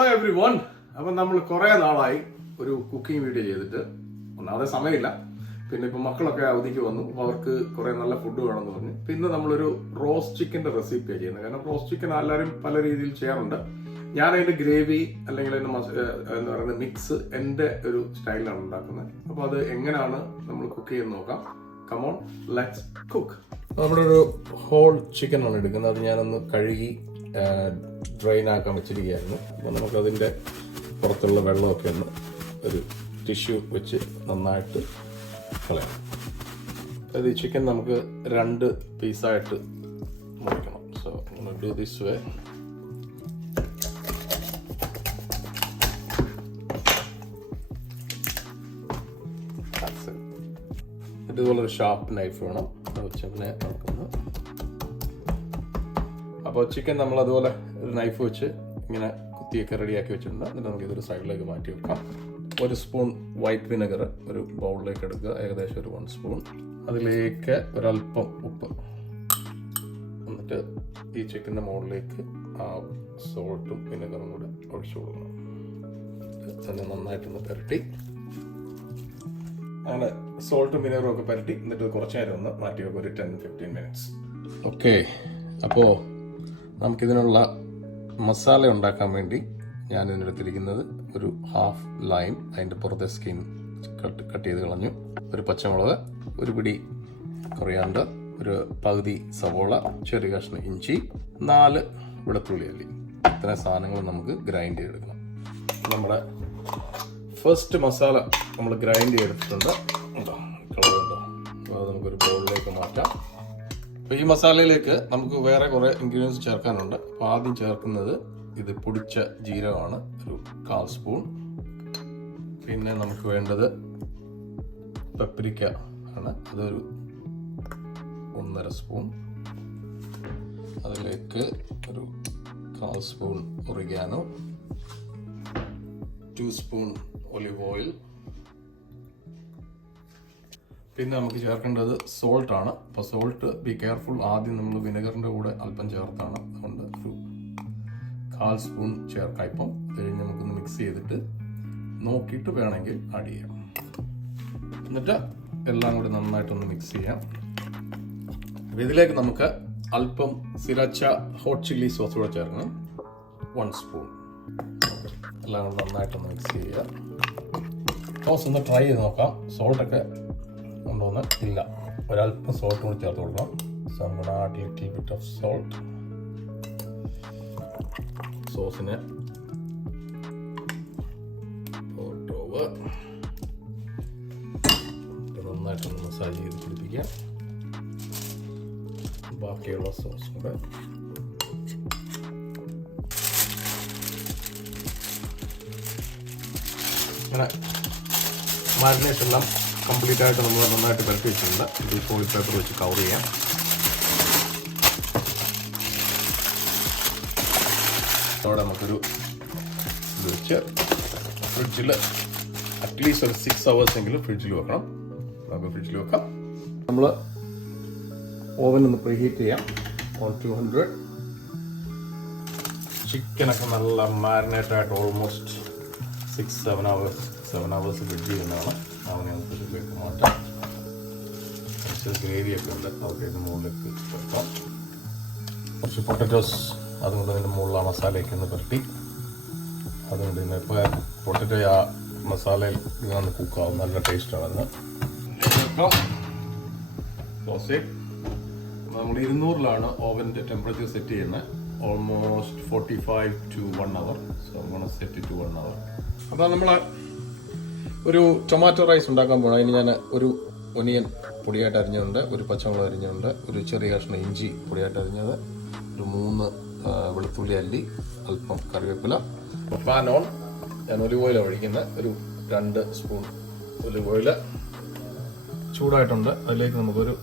Hello every one. അപ്പം നമ്മൾ കുറേ നാളായി ഒരു കുക്കിംഗ് വീഡിയോ ചെയ്തിട്ട്. ഒന്നാമതെ സമയമില്ല, പിന്നെ ഇപ്പം മക്കളൊക്കെ അവധിക്ക് വന്നു, അപ്പോൾ അവർക്ക് കുറേ നല്ല ഫുഡ് വേണമെന്ന് പറഞ്ഞു. പിന്നെ നമ്മളൊരു റോസ്റ്റ് ചിക്കൻ്റെ റെസിപ്പിയാണ് ചെയ്യുന്നത്. കാരണം റോസ്റ്റ് ചിക്കൻ എല്ലാവരും പല രീതിയിൽ ചെയ്യാറുണ്ട്. ഞാൻ അതിൻ്റെ ഗ്രേവി അല്ലെങ്കിൽ അതിൻ്റെ എന്ന് പറയുന്ന മിക്സ് എൻ്റെ ഒരു സ്റ്റൈലിലാണ് ഉണ്ടാക്കുന്നത്. അപ്പോൾ അത് എങ്ങനെയാണ് നമ്മൾ കുക്ക് ചെയ്യുന്നത് നോക്കാം. Come on, let's cook. നമ്മുടെ ഒരു ഹോൾ ചിക്കൻ ആണ് എടുക്കുന്നത്. അത് ഞാനൊന്ന് കഴുകി ഡ്രെയിൻ ആക്കാൻ വെച്ചിരിക്കുകയായിരുന്നു. അപ്പോൾ നമുക്കതിൻ്റെ പുറത്തുള്ള വെള്ളമൊക്കെ ഒന്ന് ഒരു ടിഷ്യൂ വെച്ച് നന്നായിട്ട് കളയാം. അതായത് ഈ ചിക്കൻ നമുക്ക് 2 പീസായിട്ട് മുറിക്കണം. So do this way. ഇതുപോലൊരു ഷാർപ്പ് നൈഫ് വേണം. അത് വെച്ചതിനെ നമുക്കൊന്ന്, അപ്പോൾ ചിക്കൻ നമ്മൾ അതുപോലെ ഒരു നൈഫ് വെച്ച് ഇങ്ങനെ കുത്തിയൊക്കെ റെഡിയാക്കി വെച്ചിട്ടുണ്ട്. എന്നിട്ട് നമുക്ക് ഇതൊരു സൈഡിലേക്ക് മാറ്റി വെക്കാം. 1 സ്പൂൺ വൈറ്റ് വിനെഗർ ഒരു ബൗളിലേക്ക് എടുക്കുക, ഏകദേശം ഒരു 1 സ്പൂൺ. അതിലേക്ക് ഒരല്പം ഉപ്പ്, എന്നിട്ട് ഈ ചിക്കൻ്റെ മുകളിലേക്ക് ആ സോൾട്ടും വിനെഗറും കൂടെ ഒഴിച്ചു കൊടുക്കണം. തന്നെ നന്നായിട്ടൊന്ന് പുരട്ടി, അങ്ങനെ സോൾട്ടും വിനെഗറും ഒക്കെ പുരട്ടി, എന്നിട്ട് കുറച്ച് നേരം ഒന്ന് മാറ്റി വെക്കുക, ഒരു 10-15 മിനിറ്റ്സ്. ഓക്കെ, അപ്പോൾ നമുക്കിതിനുള്ള മസാല ഉണ്ടാക്കാൻ വേണ്ടി ഞാൻ ഇതിനെടുത്തിരിക്കുന്നത് ഒരു 1/2 ലൈം, അതിൻ്റെ പുറത്തെ സ്കിൻ കട്ട് ചെയ്ത് കളഞ്ഞു, ഒരു പച്ചമുളക്, ഒരു പിടി കൊറിയാണ്ടർ, ഒരു പകുതി സവോള, ചെറിയ കഷ്ണം ഇഞ്ചി, 4 വെളുത്തുള്ളി അല്ലി. ഇത്രയും സാധനങ്ങൾ നമുക്ക് ഗ്രൈൻഡ് ചെയ്തെടുക്കണം. നമ്മുടെ ഫസ്റ്റ് മസാല നമ്മൾ ഗ്രൈൻഡ് ചെയ്തെടുത്തിട്ടുണ്ട്. കളറുണ്ടോ? അപ്പോൾ അത് നമുക്കൊരു ബൗളിലേക്ക് മാറ്റാം. അപ്പോൾ ഈ മസാലയിലേക്ക് നമുക്ക് വേറെ കുറേ ഇൻഗ്രീഡിയൻസ് ചേർക്കാനുണ്ട്. അപ്പോൾ ആദ്യം ചേർക്കുന്നത് ഇത് പൊടിച്ച ജീരകമാണ്, ഒരു 1/4 സ്പൂൺ. പിന്നെ നമുക്ക് വേണ്ടത് പെപ്പരിക്ക ആണ്, അതൊരു 1.5 സ്പൂൺ. അതിലേക്ക് ഒരു 1/4 spoon oregano, 2 spoon olive oil. പിന്നെ നമുക്ക് ചേർക്കേണ്ടത് സോൾട്ട് ആണ്. അപ്പോൾ സോൾട്ട് ബി കെയർഫുൾ, ആദ്യം നമ്മൾ വിനെഗറിൻ്റെ കൂടെ അല്പം ചേർത്താണ്, അതുകൊണ്ട് ഒരു 1/4 സ്പൂൺ ചേർക്കാം. ഇപ്പം അത് കഴിഞ്ഞ് നമുക്കൊന്ന് മിക്സ് ചെയ്തിട്ട് നോക്കിയിട്ട് വേണമെങ്കിൽ ആഡ് ചെയ്യാം. എന്നിട്ട് എല്ലാം കൂടി നന്നായിട്ടൊന്ന് മിക്സ് ചെയ്യാം. ഇതിലേക്ക് നമുക്ക് അല്പം സിറച്ച ഹോട്ട് ചില്ലി സോസ് കൂടെ ചേർക്കണം, 1 സ്പൂൺ. എല്ലാം കൂടി നന്നായിട്ടൊന്ന് മിക്സ് ചെയ്യുക. സോസ് ഒന്ന് ട്രൈ ചെയ്ത് നോക്കാം. സോൾട്ടൊക്കെ ഉണ്ടോന്ന് ഇല്ല, ഒരല്പം സോൾട്ട് കൂടി ചേർത്ത് കൊടുക്കണം. So add little bit of salt. സോസിനെ നന്നായിട്ടൊന്ന് മസാജ് ചെയ്ത് പിടിപ്പിക്കാം. ബാക്കിയുള്ള സോസ് കൂടെ അങ്ങനെ മാരിനേഷൻ എല്ലാം കംപ്ലീറ്റ് ആയിട്ട് നമ്മൾ നന്നായിട്ട് പരത്തി വെച്ചിട്ടുണ്ട്. ഇത് ഫോയിൽ പേപ്പർ വെച്ച് കവർ ചെയ്യാം. അവിടെ നമുക്കൊരു ഇത് വെച്ച് ഫ്രിഡ്ജിൽ അറ്റ്ലീസ്റ്റ് ഒരു 6 hours എങ്കിലും ഫ്രിഡ്ജിൽ വെക്കണം. നമുക്ക് ഫ്രിഡ്ജിൽ വെക്കാം. നമ്മൾ ഓവൻ ഒന്ന് പ്രീഹീറ്റ് ചെയ്യാം ഓൺ 200. ചിക്കനൊക്കെ നല്ല മാരിനേറ്റ് ആയിട്ട് ഓൾമോസ്റ്റ് 6-7 hours ഫ്രിഡ്ജിൽ ചെയ്യുന്നതാണ്. അവനെ നമുക്ക് ഇതിലേക്ക് മാറ്റാം. കുറച്ച് ഗ്രേവിയൊക്കെ ഉണ്ട്, അതൊക്കെ ഇതിന് മുകളിലേക്ക് വെക്കാം. കുറച്ച് പൊട്ടറ്റോസ് അതുകൊണ്ട് അതിൻ്റെ മുകളിൽ ആ മസാലയൊക്കെ ഒന്ന് പുരട്ടി, അതുകൊണ്ട് തന്നെ ഇപ്പോൾ പൊട്ടറ്റോ ആ മസാലയിൽ ഇങ്ങനെ കുക്കാവും, നല്ല ടേസ്റ്റാണ് അതിന്. നമ്മൾ 200-ലാണ് ഓവൻ്റെ ടെമ്പറേച്ചർ സെറ്റ് ചെയ്യുന്നത്. Almost 45 to 1 hour. സോ നമ്മൾ സെറ്റ് ടു 1 hour. അപ്പോൾ നമ്മൾ ഒരു ടൊമാറ്റോ റൈസ് ഉണ്ടാക്കാൻ പോകണം. അതിന് ഞാൻ ഒരു ഒനിയൻ പൊടിയായിട്ട് അരിഞ്ഞതുണ്ട്, ഒരു പച്ചമുളക് അരിഞ്ഞതുണ്ട്, ഒരു ചെറിയ കഷ്ണം ഇഞ്ചി പൊടിയായിട്ട് അരിഞ്ഞത്, ഒരു 3 വെളുത്തുള്ളി അല്ലി, അല്പം കറിവേപ്പില. Pan on. ഞാൻ ഒലിവ് ഓയിലാണ് ഒഴിക്കുന്നത്, ഒരു 2 സ്പൂൺ ഒലിവ് ഓയിൽ ചൂടായിട്ടുണ്ട്. അതിലേക്ക് നമുക്കൊരു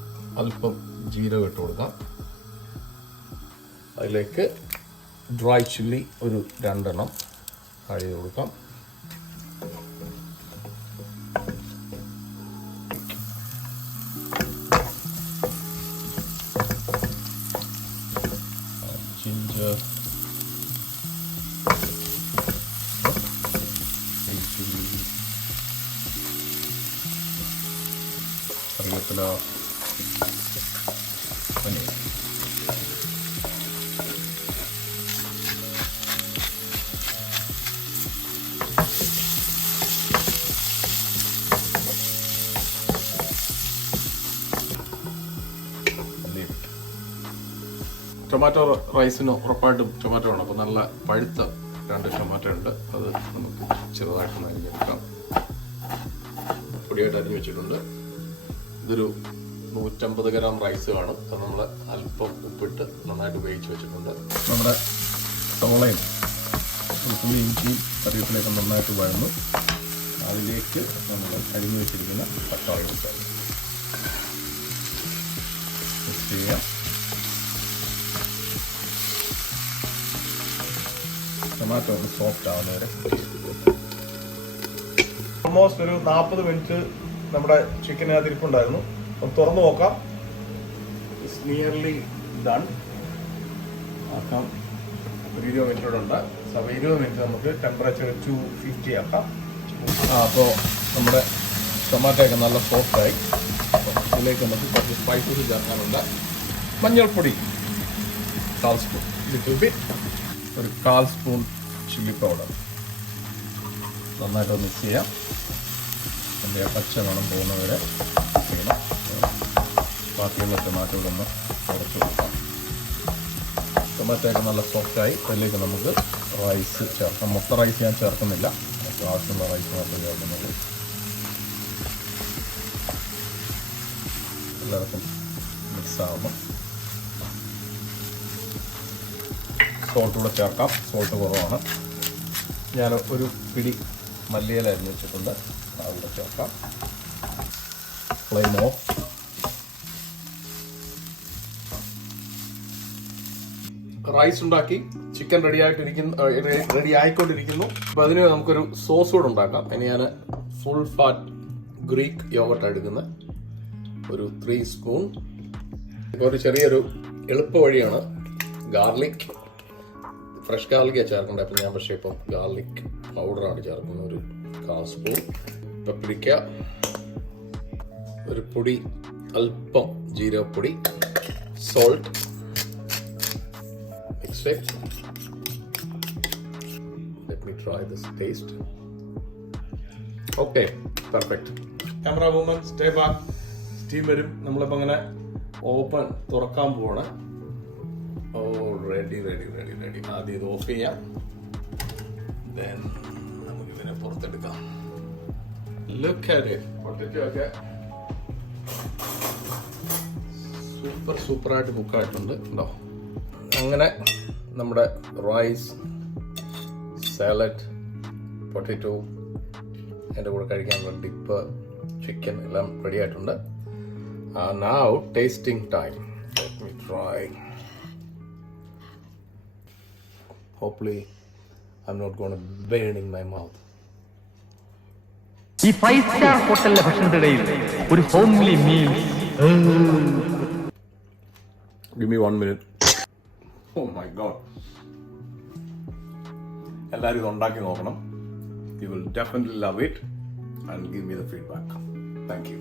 അല്പം ജീരകം ഇട്ട് കൊടുക്കാം. അതിലേക്ക് ഡ്രൈ ചില്ലി ഒരു 2 എണ്ണം ആഡ് ചെയ്ത് കൊടുക്കാം. ginger, kilo paneer. ടൊമാറ്റോ റൈസിന് ഉറപ്പായിട്ടും ടൊമാറ്റോ വേണം. അപ്പോൾ നല്ല പഴുത്ത 2 ടൊമാറ്റോ ഉണ്ട്, അത് നമുക്ക് ചെറുതായിട്ടൊന്ന് അരിഞ്ഞെടുക്കാം. പൊടിയായിട്ട് അരിഞ്ഞ് വെച്ചിട്ടുണ്ട്. ഇതൊരു 150 ഗ്രാം റൈസ് കാണും. അത് നമ്മൾ അല്പം ഉപ്പിട്ട് നന്നായിട്ട് ഉപയോഗിച്ച് വെച്ചിട്ടുണ്ട്. നമ്മുടെ സവോളയും വെളുത്തുള്ളി ഇഞ്ചിയും കറിവേപ്പിലയൊക്കെ നന്നായിട്ട് വഴന്നു. അതിലേക്ക് നമ്മൾ അരിഞ്ഞ് വെച്ചിരിക്കുന്ന തക്കാളി ഇട്ട് മിക്സ് ചെയ്യാം. ടൊമാറ്റോ ഒന്ന് സോഫ്റ്റ് ആവുന്നവരെ ഓൾമോസ്റ്റ് ഒരു 40 മിനിറ്റ് നമ്മുടെ ചിക്കനകത്ത് ഇരിപ്പുണ്ടായിരുന്നു. ഒന്ന് തുറന്നു നോക്കാം. It's nearly done. ആക്കാം. ഒരു 20 മിനിറ്റോടെ ഉണ്ട്. അപ്പോൾ 20 മിനിറ്റ് നമുക്ക് ടെമ്പറേച്ചർ 250 ആക്കാം. അപ്പോൾ നമ്മുടെ ടൊമാറ്റോ ഒക്കെ നല്ല സോഫ്റ്റായി. ഇതിലേക്ക് നമുക്ക് കുറച്ച് സ്പൈസസ് ചേർക്കാനുണ്ട്. മഞ്ഞൾപ്പൊടി 1/4 സ്പൂൺ, ലിറ്റിൽ ബിറ്റ്, ഒരു 1/4 സ്പൂൺ ചില്ലി പൗഡർ. നന്നായിട്ട് മിക്സ് ചെയ്യാം. അതിൻ്റെ പച്ച മണം പോകുന്നവരെ ചെയ്യണം. ബാക്കിയുള്ള ടൊമാറ്റോ ഒന്ന് കുറച്ച് കൊടുക്കാം. ടൊമാറ്റോ ഒക്കെ നല്ല സോഫ്റ്റായി. അതിലേക്ക് നമുക്ക് റൈസ് ചേർക്കാം. മൊത്തം റൈസ് ഞാൻ ചേർക്കുന്നില്ല, ആവശ്യമുള്ള റൈസ് മാത്രം ചേർക്കുന്നത്. എല്ലാവർക്കും മിക്സ് ആവണം. സോൾട്ട് കൂടെ ചേർക്കാം. സോൾട്ട് കുറവാണ്. ഞാൻ ഒരു പിടി മല്ലിയില അരിഞ്ഞ് വെച്ചിട്ടുണ്ട്, അതുകൂടെ ചേർക്കാം. Flame off. റൈസ് ഉണ്ടാക്കി, ചിക്കൻ റെഡി ആയിക്കൊണ്ടിരിക്കുന്നു. അപ്പോൾ അതിന് നമുക്കൊരു സോസ് കൂടെ ഉണ്ടാക്കാം. അതിന് ഞാൻ ഫുൾ ഫാറ്റ് ഗ്രീക്ക് യോഗർട്ട് എടുക്കുന്നത്, ഒരു 3 സ്പൂൺ. ഇപ്പോൾ ഒരു ചെറിയൊരു എളുപ്പ വഴിയാണ്. ഗാർലിക്, ഫ്രഷ് ഗാർലിക്കാണ് ചേർക്കേണ്ടത്. അപ്പം ഞാൻ പക്ഷേ ഇപ്പം ഗാർലിക് പൗഡറാണ് ചേർക്കുന്നത്. ഒരു 1/4 സ്പൂൺ. പപ്രിക്ക, ഒരു പൊടി, അല്പം ജീരകപ്പൊടി, salt, mix it. Let me try this taste. Okay, perfect. Camera woman stay back. Steam വരും. നമ്മളിപ്പോൾ അങ്ങനെ ഓപ്പൺ തുറക്കാൻ പോവാണ്. Oh, ready. ആദ്യം ഇത് ഓഫ് ചെയ്യാം. ദെൻ നമുക്ക് ഇതിനെ പുറത്തെടുക്കാം. Look at it. പൊട്ടറ്റോ ഒക്കെ സൂപ്പറായിട്ട് കുക്കായിട്ടുണ്ട്. ഉണ്ടോ? അങ്ങനെ നമ്മുടെ റൈസ്, സാലഡ്, പൊട്ടറ്റോ, അതിൻ്റെ കൂടെ കഴിക്കാനുള്ള ഡിപ്പ്, ചിക്കൻ എല്ലാം റെഡി ആയിട്ടുണ്ട്. Now tasting time. Let me try. Hopefully I'm not going to burn in my mouth. ഈ 5-star ഹോട്ടലിലെ ഭക്ഷണത്തിനിടയിൽ ഒരു homely meal. Give me 1 minute. Oh my god. എല്ലാവരും ഇത് ഉണ്ടാക്കി നോക്കണം. You will definitely love it and give me the feedback. Thank you.